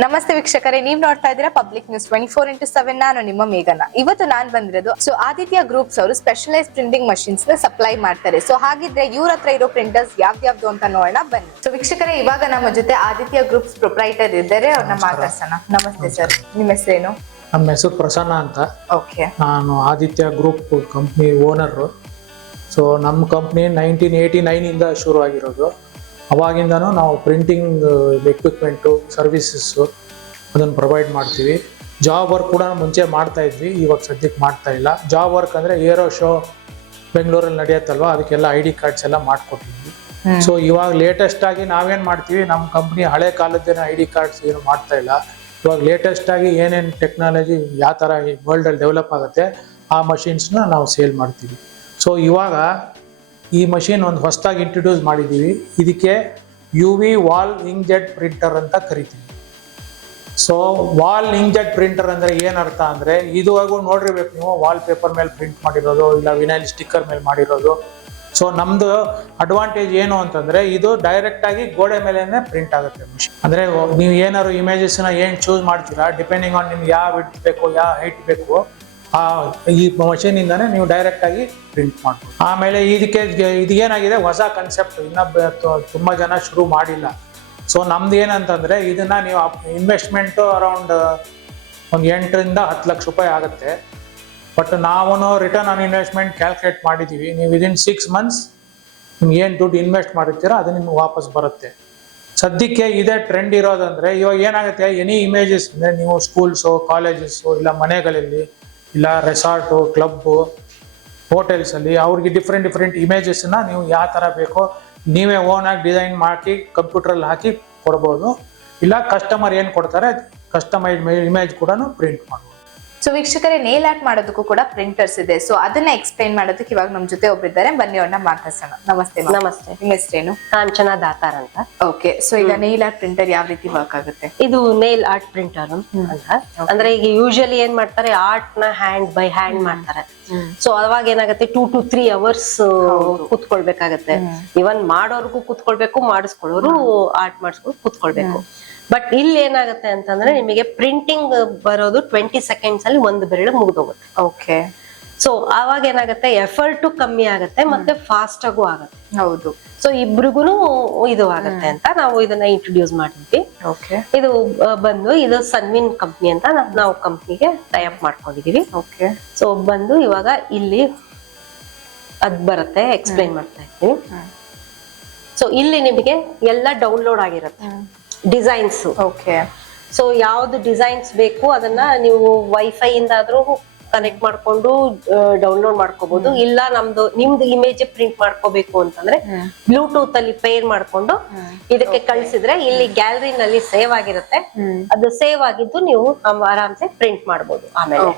ನಮಸ್ತೆ ವೀಕ್ಷಕರೇ, ನೀವ್ ನೋಡ್ತಾ ಇದ್ದೀರಾ ಪಬ್ಲಿಕ್ ನ್ಯೂಸ್ 24x7. ನಾನು ನಿಮ್ಮ ಮೇಘನ. ಇವತ್ತು ನಾನ್ ಬಂದಿರೋದು ಆದಿತ್ಯ ಗ್ರೂಪ್ಸ್ ಅವರು ಸ್ಪೆಷಲೈಸ್ ಪ್ರಿಂಟಿಂಗ್ ಮಷೀನ್ಸ್ ನ ಸಪ್ಲೈ ಮಾಡ್ತಾರೆ. ಹಾಗಿದ್ರೆ ಇವ್ರ ಹತ್ರ ಇರೋ ಪ್ರಿಂಟರ್ಸ್ ಯಾವ್ದು ಅಂತ ನೋಡೋಣ ಬನ್ನಿ. ವೀಕ್ಷಕರೇ, ಇವಾಗ ನಮ್ಮ ಜೊತೆ ಆದಿತ್ಯ ಗ್ರೂಪ್ಸ್ ಪ್ರೊಪ್ರೈಟರ್ ಇದ್ದಾರೆ, ಅವ್ರನ್ನ ಮಾತಾಡ್ಸೋಣ. ನಮಸ್ತೆ ಸರ್, ನಿಮ್ಮ ಹೆಸರೇನು? ನಮ್ಮ ಹೆಸರು ಪ್ರಸನ್ನ ಅಂತ. ಓಕೆ. ನಾನು ಆದಿತ್ಯ ಗ್ರೂಪ್ ಕಂಪ್ನಿ ಓನರು. ನಮ್ಮ ಕಂಪ್ನಿ 1989 ಇಂದ ಶುರು ಆಗಿರೋದು. ಅವಾಗಿಂದನೂ ನಾವು ಪ್ರಿಂಟಿಂಗ್ ಎಕ್ವಿಪ್ಮೆಂಟು ಸರ್ವಿಸಸ್ಸು ಅದನ್ನು ಪ್ರೊವೈಡ್ ಮಾಡ್ತೀವಿ. ಜಾಬ್ ವರ್ಕ್ ಕೂಡ ಮುಂಚೆ ಮಾಡ್ತಾ ಇದ್ವಿ, ಇವಾಗ ಸದ್ಯಕ್ಕೆ ಮಾಡ್ತಾ ಇಲ್ಲ. ಜಾಬ್ ವರ್ಕ್ ಅಂದರೆ ಏರೋ ಶೋ ಬೆಂಗಳೂರಲ್ಲಿ ನಡೆಯುತ್ತಲ್ವ, ಅದಕ್ಕೆಲ್ಲ ID ಕಾರ್ಡ್ಸ್ ಎಲ್ಲ ಮಾಡಿಕೊಟ್ಟಿದ್ವಿ. ಇವಾಗ ಲೇಟೆಸ್ಟ್ ಆಗಿ ನಾವೇನು ಮಾಡ್ತೀವಿ, ನಮ್ಮ ಕಂಪ್ನಿ ಹಳೆ ಕಾಲದ್ದೇನೋ ID ಕಾರ್ಡ್ಸ್ ಏನು ಮಾಡ್ತಾ ಇಲ್ಲ. ಇವಾಗ ಲೇಟೆಸ್ಟ್ ಆಗಿ ಏನೇನು ಟೆಕ್ನಾಲಜಿ ಯಾವ ಥರ ವರ್ಲ್ಡಲ್ಲಿ ಡೆವಲಪ್ ಆಗುತ್ತೆ ಆ ಮಷಿನ್ಸ್ನ ನಾವು ಸೇಲ್ ಮಾಡ್ತೀವಿ. ಇವಾಗ ಈ ಮಷಿನ್ ಒಂದು ಹೊಸದಾಗಿ ಇಂಟ್ರೊಡ್ಯೂಸ್ ಮಾಡಿದ್ದೀವಿ. ಇದಕ್ಕೆ UV ವಾಲ್ ಇಂಕ್ಜೆಟ್ ಪ್ರಿಂಟರ್ ಅಂತ ಕರಿತೀವಿ. ವಾಲ್ ಇಂಕ್ಜೆಟ್ ಪ್ರಿಂಟರ್ ಅಂದರೆ ಏನರ್ಥ ಅಂದರೆ, ಇದುವರೆಗೂ ನೋಡಿರ್ಬೇಕು ನೀವು, ವಾಲ್ ಪೇಪರ್ ಮೇಲೆ ಪ್ರಿಂಟ್ ಮಾಡಿರೋದು ಇಲ್ಲ ವಿನೈಲ್ ಸ್ಟಿಕ್ಕರ್ ಮೇಲೆ ಮಾಡಿರೋದು. ನಮ್ಮದು ಅಡ್ವಾಂಟೇಜ್ ಏನು ಅಂತಂದರೆ, ಇದು ಡೈರೆಕ್ಟಾಗಿ ಗೋಡೆ ಮೇಲೇ ಪ್ರಿಂಟ್ ಆಗುತ್ತೆ ಮಷಿನ್. ಅಂದರೆ ನೀವು ಏನಾದ್ರು ಇಮೇಜಸ್ನ ಏನು ಚೂಸ್ ಮಾಡ್ತೀರಾ, ಡಿಪೆಂಡಿಂಗ್ ಆನ್ ನಿಮ್ಗೆ ಯಾವ ವಿಡ್ತ್ ಬೇಕು ಯಾವ ಹೈಟ್ ಬೇಕು, ಈ ಮಷೀನಿಂದಾನೇ ನೀವು ಡೈರೆಕ್ಟಾಗಿ ಪ್ರಿಂಟ್ ಮಾಡ್ಬೋದು. ಆಮೇಲೆ ಇದೇನಾಗಿದೆ, ಹೊಸ ಕನ್ಸೆಪ್ಟ್, ಇನ್ನೂ ತುಂಬ ಜನ ಶುರು ಮಾಡಿಲ್ಲ. ನಮ್ದು ಏನಂತಂದರೆ, ಇದನ್ನು ನೀವು ಇನ್ವೆಸ್ಟ್ಮೆಂಟು ಅರೌಂಡ್ ಒಂದು 8 ರಿಂದ 10 ಲಕ್ಷ ರೂಪಾಯಿ ಆಗುತ್ತೆ. ಬಟ್ ನಾವು ರಿಟರ್ನ್ ಆನ್ ಇನ್ವೆಸ್ಟ್ಮೆಂಟ್ ಕ್ಯಾಲ್ಕುಲೇಟ್ ಮಾಡಿದ್ದೀವಿ. ನೀವು ವಿದಿನ್ 6 ಮಂತ್ಸ್ ನಿಮ್ಗೆ ಏನು ದುಡ್ಡು ಇನ್ವೆಸ್ಟ್ ಮಾಡಿರ್ತೀರೋ ಅದು ನಿಮ್ಗೆ ವಾಪಸ್ ಬರುತ್ತೆ. ಸದ್ಯಕ್ಕೆ ಇದೇ ಟ್ರೆಂಡ್ ಇರೋದಂದರೆ, ಇವಾಗ ಏನಾಗುತ್ತೆ, ಎನಿ ಇಮೇಜಸ್ ಅಂದರೆ ನೀವು ಸ್ಕೂಲ್ಸು ಕಾಲೇಜಸ್ಸು ಇಲ್ಲ ಮನೆಗಳಲ್ಲಿ ಇಲ್ಲ ರೆಸಾರ್ಟು ಕ್ಲಬ್ಬು ಹೋಟೆಲ್ಸಲ್ಲಿ ಅವ್ರಿಗೆ ಡಿಫ್ರೆಂಟ್ ಇಮೇಜಸ್ನ ನೀವು ಯಾವ ಥರ ಬೇಕೋ ನೀವೇ ಓನಾಗಿ ಡಿಸೈನ್ ಮಾಡಿ ಕಂಪ್ಯೂಟ್ರಲ್ಲಿ ಹಾಕಿ ಕೊಡ್ಬೋದು. ಇಲ್ಲ ಕಸ್ಟಮರ್ ಏನು ಕೊಡ್ತಾರೆ ಕಸ್ಟಮೈಡ್ ಇಮೇಜ್ ಕೂಡ ಪ್ರಿಂಟ್ ಮಾಡ್ಬೋದು. ವೀಕ್ಷಕರೇ, ನೇಲ್ ಆರ್ಟ್ ಮಾಡೋದಕ್ಕೂ ಕೂಡ ಪ್ರಿಂಟರ್ಸ್ ಇದೆ. ಅದನ್ನ ಎಕ್ಸ್ಪ್ಲೈನ್ ಮಾಡೋದಕ್ಕೆ ಇವಾಗ ನಮ್ಮ ಜೊತೆ ಒಬ್ಬರಿದ್ದಾರೆ, ಬನ್ನಿ ಅವ್ರನ್ನ ಮಾತಾಡ್ಸೋಣ. ನಮಸ್ತೆ. ನಮಸ್ತೆ. ನಿಮ್ಮ ಹೆಸರೇನು? ಕಾಂಚನಾ ದಾತಾರ್ ಅಂತ. ಓಕೆ. ಈಗ ನೇಲ್ ಆರ್ಟ್ ಪ್ರಿಂಟರ್ ಯಾವ ರೀತಿ ವರ್ಕ್ ಆಗುತ್ತೆ? ಇದು ನೇಲ್ ಆರ್ಟ್ ಪ್ರಿಂಟರ್ ಅಂತ ಅಂದ್ರೆ, ಈಗ ಯೂಶಲಿ ಏನ್ ಮಾಡ್ತಾರೆ, ಆರ್ಟ್ ನ ಬೈ ಹ್ಯಾಂಡ್ ಮಾಡ್ತಾರೆ. ಅವಾಗ ಏನಾಗುತ್ತೆ, 2 to 3 hours ಕೂತ್ಕೊಳ್ಬೇಕಾಗತ್ತೆ. ಇವನ್ ಮಾಡೋರ್ಗು ಕೂತ್ಕೊಳ್ಬೇಕು, ಮಾಡಿಸ್ಕೊಳ್ಳೋರು ಆರ್ಟ್ ಮಾಡಿಸ್ಕೊಂಡು ಕೂತ್ಕೊಳ್ಬೇಕು. ಬಟ್ ಇಲ್ಲಿ ಏನಾಗುತ್ತೆ ಅಂತಂದ್ರೆ, ನಿಮಗೆ ಪ್ರಿಂಟಿಂಗ್ ಬರೋದು 20 seconds ಅಲ್ಲಿ ಒಂದು ಬೆರಳು ಮುಗಿದೋಗುತ್ತೆ. ಓಕೆ. ಅವಾಗ ಏನಾಗುತ್ತೆ, ಎಫರ್ಟ್ ಕಮ್ಮಿ ಆಗುತ್ತೆ ಮತ್ತೆ ಫಾಸ್ಟ್ ಆಗು ಆಗುತ್ತೆ. ಹೌದು. ಇಬ್ರಿಗೂ ಇದು ಆಗತ್ತೆ ಅಂತ ನಾವು ಇದನ್ನ ಇಂಟ್ರೊಡ್ಯೂಸ್ ಮಾಡಿದ್ವಿ. ಓಕೆ. ಇದು ಬಂದು ಇದು ಸನ್ವಿನ್ ಕಂಪ್ನಿ ಅಂತ ನಾವು ಕಂಪ್ನಿಗೆ ಟೈ ಅಪ್ ಮಾಡ್ಕೊಂಡಿದೀವಿ. ಓಕೆ. ಬಂದು ಇವಾಗ ಇಲ್ಲಿ ಅದ್ ಬರುತ್ತೆ, ಎಕ್ಸ್ಪ್ಲೈನ್ ಮಾಡ್ತಾ ಇರ್ತೀನಿ. ಇಲ್ಲಿ ನಿಮಗೆ ಎಲ್ಲ ಡೌನ್ಲೋಡ್ ಆಗಿರುತ್ತೆ ಡಿಸೈನ್ಸ್. ಓಕೆ. ಯಾವ್ದು ಡಿಸೈನ್ಸ್ ಬೇಕು ಅದನ್ನ ನೀವು ವೈಫೈ ಇಂದ ಆದ್ರೂ ಕನೆಕ್ಟ್ ಮಾಡ್ಕೊಂಡು ಡೌನ್ಲೋಡ್ ಮಾಡ್ಕೋಬಹುದು. ಇಲ್ಲ ನಿಮ್ದು ಇಮೇಜ್ ಪ್ರಿಂಟ್ ಮಾಡ್ಕೋಬೇಕು ಅಂತಂದ್ರೆ ಬ್ಲೂಟೂತ್ ಅಲ್ಲಿ ಪೇರ್ ಮಾಡ್ಕೊಂಡು ಇದಕ್ಕೆ ಕಳ್ಸಿದ್ರೆ ಇಲ್ಲಿ ಗ್ಯಾಲರಿನಲ್ಲಿ ಸೇವ್ ಆಗಿರುತ್ತೆ. ಅದು ಸೇವ್ ಆಗಿದ್ದು ನೀವು ಆರಾಮ್ಸೆ ಪ್ರಿಂಟ್ ಮಾಡಬಹುದು. ಆಮೇಲೆ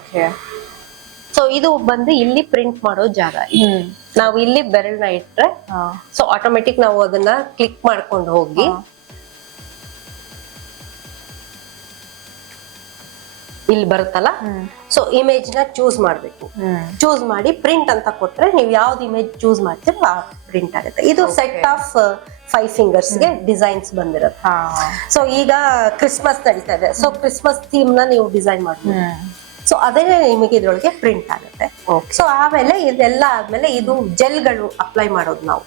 ಇದು ಬಂದು ಇಲ್ಲಿ ಪ್ರಿಂಟ್ ಮಾಡೋ ಜಾಗ. ನಾವು ಇಲ್ಲಿ ಬೆರಳನ್ನ ಇಟ್ರೆ ಆಟೋಮೆಟಿಕ್ ನಾವು ಅದನ್ನ ಕ್ಲಿಕ್ ಮಾಡ್ಕೊಂಡು ಹೋಗಿ ಇಲ್ಲಿ ಬರುತ್ತಲ್ಲ, ಇಮೇಜ್ ನ ಚೂಸ್ ಮಾಡ್ಬೇಕು. ಚೂಸ್ ಮಾಡಿ ಪ್ರಿಂಟ್ ಅಂತ ಕೊಟ್ರೆ ನೀವು ಯಾವ್ದು ಇಮೇಜ್ ಚೂಸ್ ಮಾಡ್ತೀರೋ ಆ ಪ್ರಿಂಟ್ ಆಗುತ್ತೆ. ಇದು ಸೆಟ್ ಆಫ್ 5 fingers ಗೆ ಡಿಸೈನ್ಸ್ ಬಂದಿರುತ್ತೆ. ಈಗ ಕ್ರಿಸ್ಮಸ್ ನಡೀತಾ ಇದೆ, ಕ್ರಿಸ್ಮಸ್ ಥೀಮ್ ನ ನೀವು ಡಿಸೈನ್ ಮಾಡ್ಬೋದು. ಅದೇ ನಿಮಗೆ ಇದ್ರೊಳಗೆ ಪ್ರಿಂಟ್ ಆಗುತ್ತೆ. ಆಮೇಲೆ ಇದೆಲ್ಲ ಆದ್ಮೇಲೆ ಇದು ಜೆಲ್ಗಳು ಅಪ್ಲೈ ಮಾಡೋದು ನಾವು.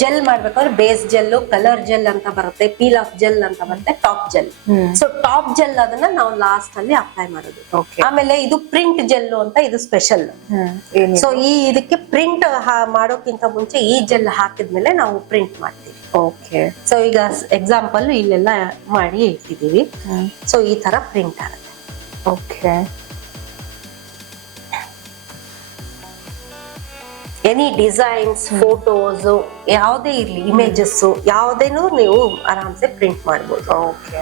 ಜೆಲ್ ಮಾಡ್ಬೇಕಾದ್ರೆ ಬೇಸ್ ಜೆಲ್, ಕಲರ್ ಜೆಲ್ ಅಂತ ಬರುತ್ತೆ, ಪೀಲ್ ಆಫ್ ಜೆಲ್ ಅಂತ ಬರುತ್ತೆ, ಟಾಪ್ ಜೆಲ್. ಟಾಪ್ ಜೆಲ್ ಅದನ್ನ ನಾವು ಲಾಸ್ಟ್ ಅಲ್ಲಿ ಅಪ್ಲೈ ಮಾಡೋದು. ಆಮೇಲೆ ಇದು ಪ್ರಿಂಟ್ ಜೆಲ್ ಅಂತ, ಇದು ಸ್ಪೆಷಲ್. ಇದಕ್ಕೆ ಪ್ರಿಂಟ್ ಮಾಡೋಕ್ಕಿಂತ ಮುಂಚೆ ಈ ಜೆಲ್ ಹಾಕಿದ್ಮೇಲೆ ನಾವು ಪ್ರಿಂಟ್ ಮಾಡ್ತೀವಿ. ಓಕೆ. ಈಗ ಎಕ್ಸಾಂಪಲ್ ಇಲ್ಲೆಲ್ಲ ಮಾಡಿ ಇಟ್ಟಿದೀವಿ. ಈ ತರ ಪ್ರಿಂಟ್ ಆಗುತ್ತೆ. ಓಕೆ. ಎನಿ ಡಿಸೈನ್ಸ್, ಫೋಟೋಸ್ ಯಾವುದೇ ಇರ್ಲಿ, ಇಮೇಜಸ್ ಯಾವುದೇನು ನೀವು ಆರಾಮ್ಸೆ ಪ್ರಿಂಟ್ ಮಾಡ್ಬೋದು. ಓಕೆ.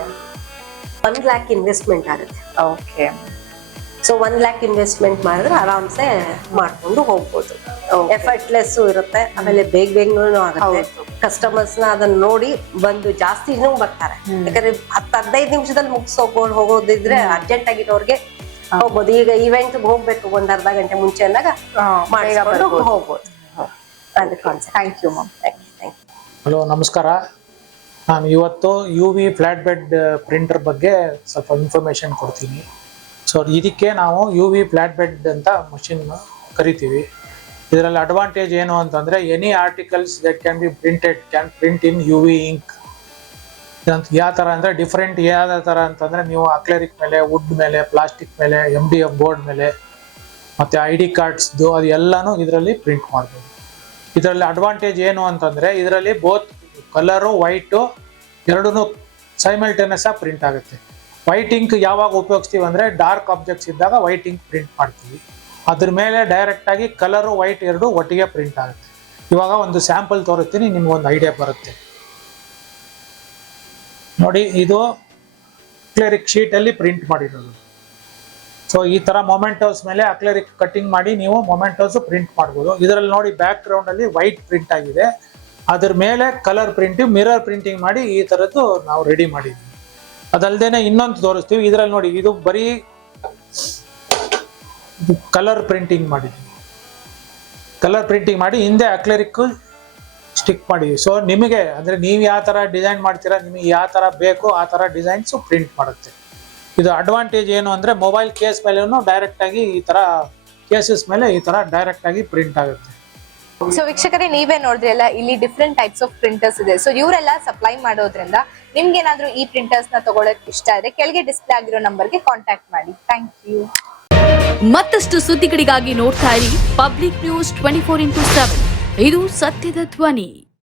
1 lakh ಇನ್ವೆಸ್ಟ್ಮೆಂಟ್ ಆಗುತ್ತೆ. ಓಕೆ. 1 lakh ಇನ್ವೆಸ್ಟ್ಮೆಂಟ್ ಮಾಡಿದ್ರೆ ಆರಾಮ್ಸೆ ಮಾಡ್ಕೊಂಡು ಹೋಗ್ಬೋದು. ಎಫರ್ಟ್ಲೆಸ್ ಇರುತ್ತೆ. ಆಮೇಲೆ ಬೇಗನೂ ಆಗುತ್ತೆ. ಕಸ್ಟಮರ್ಸ್ ನ ಅದನ್ನ ನೋಡಿ ಬಂದು ಜಾಸ್ತಿ ಇನ್ನೂ ಬರ್ತಾರೆ. ಯಾಕಂದ್ರೆ 10-15 ನಿಮಿಷದಲ್ಲಿ ಹೋಗೋದಿದ್ರೆ ಅರ್ಜೆಂಟ್ ಆಗಿರೋರ್ಗೆ ಹೋಗ್ಬೋದು. ಈಗ ಇವೆಂಟ್ ಹೋಗ್ಬೇಕು, 1 ಅರ್ಧ ಗಂಟೆ ಮುಂಚೆ ಅಂದಾಗ ಹೋಗ್ಬೋದು. Thank you ma'am. ಹಲೋ, ನಮಸ್ಕಾರ. ನಾನು ಇವತ್ತು UV ಫ್ಲಾಟ್ ಬೆಡ್ ಪ್ರಿಂಟರ್ ಬಗ್ಗೆ ಸ್ವಲ್ಪ ಇನ್ಫಾರ್ಮೇಶನ್ ಕೊಡ್ತೀನಿ. ಸೊ ಇದಕ್ಕೆ ನಾವು UV ಫ್ಲಾಟ್ ಬೆಡ್ ಅಂತ ಮಷಿನ್ ಕರಿತೀವಿ. ಇದರಲ್ಲಿ ಅಡ್ವಾಂಟೇಜ್ ಏನು ಅಂತಂದ್ರೆ any articles that can be printed can print in UV ink. ಯಾವ ಥರ ಅಂದರೆ ಡಿಫ್ರೆಂಟ್ ಯಾವ ಥರ ಅಂತಂದರೆ ನೀವು ಅಕ್ಲೆರಿಕ್ ಮೇಲೆ, ವುಡ್ ಮೇಲೆ, ಪ್ಲಾಸ್ಟಿಕ್ ಮೇಲೆ, MDF ಬೋರ್ಡ್ ಮೇಲೆ, ಮತ್ತು ID ಕಾರ್ಡ್ಸ್ದು ಅದು ಎಲ್ಲನೂ ಇದರಲ್ಲಿ ಪ್ರಿಂಟ್ ಮಾಡ್ಬೋದು. ಇದರಲ್ಲಿ ಅಡ್ವಾಂಟೇಜ್ ಏನು ಅಂತಂದರೆ ಇದರಲ್ಲಿ ಬೋತ್ ಕಲರು ವೈಟು ಎರಡೂ ಸೈಮಲ್ಟೇನಿಯಸ್ ಆಗಿ ಪ್ರಿಂಟ್ ಆಗುತ್ತೆ. ವೈಟ್ ಇಂಕ್ ಯಾವಾಗ ಉಪಯೋಗಿಸ್ತೀವಿ ಅಂದರೆ ಡಾರ್ಕ್ ಆಬ್ಜೆಕ್ಟ್ಸ್ ಇದ್ದಾಗ ವೈಟ್ ಇಂಕ್ ಪ್ರಿಂಟ್ ಮಾಡ್ತೀವಿ. ಅದ್ರ ಮೇಲೆ ಡೈರೆಕ್ಟಾಗಿ ಕಲರು ವೈಟ್ ಎರಡು ಒಟ್ಟಿಗೆ ಪ್ರಿಂಟ್ ಆಗುತ್ತೆ. ಇವಾಗ ಒಂದು ಸ್ಯಾಂಪಲ್ ತೋರಿಸ್ತೀನಿ, ನಿಮ್ಗೊಂದು ಐಡಿಯಾ ಬರುತ್ತೆ ನೋಡಿ. ಇದು ಅಕ್ಲೆರಿಕ್ ಶೀಟಲ್ಲಿ ಪ್ರಿಂಟ್ ಮಾಡಿರೋದು. ಸೊ ಈ ಥರ ಮೊಮೆಂಟೋಸ್ ಮೇಲೆ ಅಕ್ಲೆರಿಕ್ ಕಟ್ಟಿಂಗ್ ಮಾಡಿ ನೀವು ಮೊಮೆಂಟೋಸ್ ಪ್ರಿಂಟ್ ಮಾಡ್ಬೋದು. ಇದರಲ್ಲಿ ನೋಡಿ ಬ್ಯಾಕ್ ಗ್ರೌಂಡಲ್ಲಿ ವೈಟ್ ಪ್ರಿಂಟ್ ಆಗಿದೆ, ಅದ್ರ ಮೇಲೆ ಕಲರ್ ಪ್ರಿಂಟಿಂಗ್ ಮಿರರ್ ಪ್ರಿಂಟಿಂಗ್ ಮಾಡಿ ಈ ಥರದ್ದು ನಾವು ರೆಡಿ ಮಾಡಿದ್ವಿ. ಅದಲ್ಲದೆ ಇನ್ನೊಂದು ತೋರಿಸ್ತೀವಿ. ಇದರಲ್ಲಿ ನೋಡಿ ಇದು ಬರೀ ಕಲರ್ ಪ್ರಿಂಟಿಂಗ್ ಮಾಡಿದ್ವಿ. ಕಲರ್ ಪ್ರಿಂಟಿಂಗ್ ಮಾಡಿ ಹಿಂದೆ ಅಕ್ಲೆರಿಕ್ ಸ್ಟಿಕ್ ಮಾಡಿದ್ವಿ. ಸೊ ನಿಮಗೆ ಅಂದರೆ ನೀವು ಯಾವ ಥರ ಡಿಸೈನ್ ಮಾಡ್ತೀರಾ, ನಿಮಗೆ ಯಾವ ಥರ ಬೇಕು ಆ ಥರ ಡಿಸೈನ್ಸು ಪ್ರಿಂಟ್ ಮಾಡುತ್ತೆ. ಇದು ಅಡ್ವಾಂಟೇಜ್ ಏನು ಅಂದರೆ ಮೊಬೈಲ್ ಕೇಸ್ ಮೇಲೂ ಡೈರೆಕ್ಟಾಗಿ ಈ ಥರ ಕೇಸಸ್ ಮೇಲೆ ಈ ಥರ ಡೈರೆಕ್ಟಾಗಿ ಪ್ರಿಂಟ್ ಆಗುತ್ತೆ. ಸೊ ವೀಕ್ಷಕರೇ, ನೀವೇ ನೋಡಿದ್ರಿ ಅಲ್ಲ, ಇಲ್ಲಿ ಡಿಫ್ರೆಂಟ್ ಟೈಪ್ಸ್ ಆಫ್ ಪ್ರಿಂಟರ್ಸ್ ಇದೆ. ಸೊ ಇವರೆಲ್ಲ ಸಪ್ಲೈ ಮಾಡೋದ್ರಿಂದ ನಿಮ್ಗೆ ಏನಾದ್ರೂ ಈ ಪ್ರಿಂಟರ್ಸ್ ನ ತಗೊಳಕ್ ಇಷ್ಟ ಇದೆ, ಕೆಳಗೆ ಡಿಸ್ಪ್ಲೇ ಆಗಿರೋ ನಂಬರ್ಗೆ ಕಾಂಟ್ಯಾಕ್ಟ್ ಮಾಡಿ. Thank you. ಮತ್ತಷ್ಟು ಸುದ್ದಿಗಳಿಗಾಗಿ ನೋಡ್ತಾ ಇರಿ ಪಬ್ಲಿಕ್ ನ್ಯೂಸ್ 24x7. ಇದು ಸತ್ಯದ ಧ್ವನಿ.